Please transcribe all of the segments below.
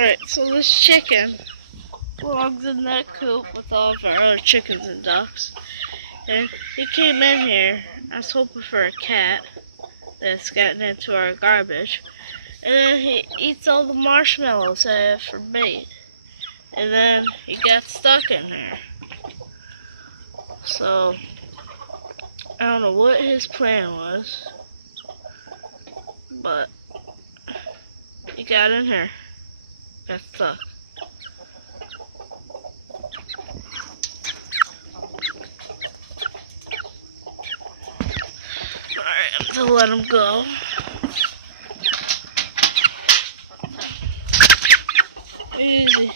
Alright, so this chicken belongs in that coop with all of our other chickens and ducks. And he came in here. I was hoping for a cat that's gotten into our garbage. And then he eats all the marshmallows I have for bait. And then he got stuck in there. So, I don't know what his plan was. But, he got in here. Got stuck. Alright, I'm gonna let him go. Easy.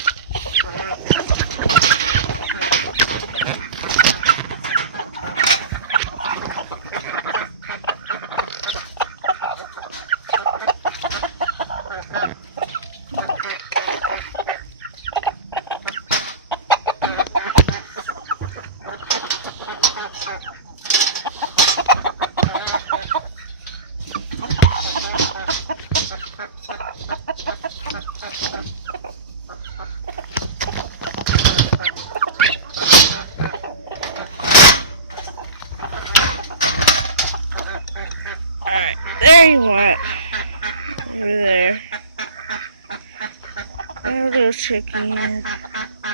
There you went. Over there. There goes chicken.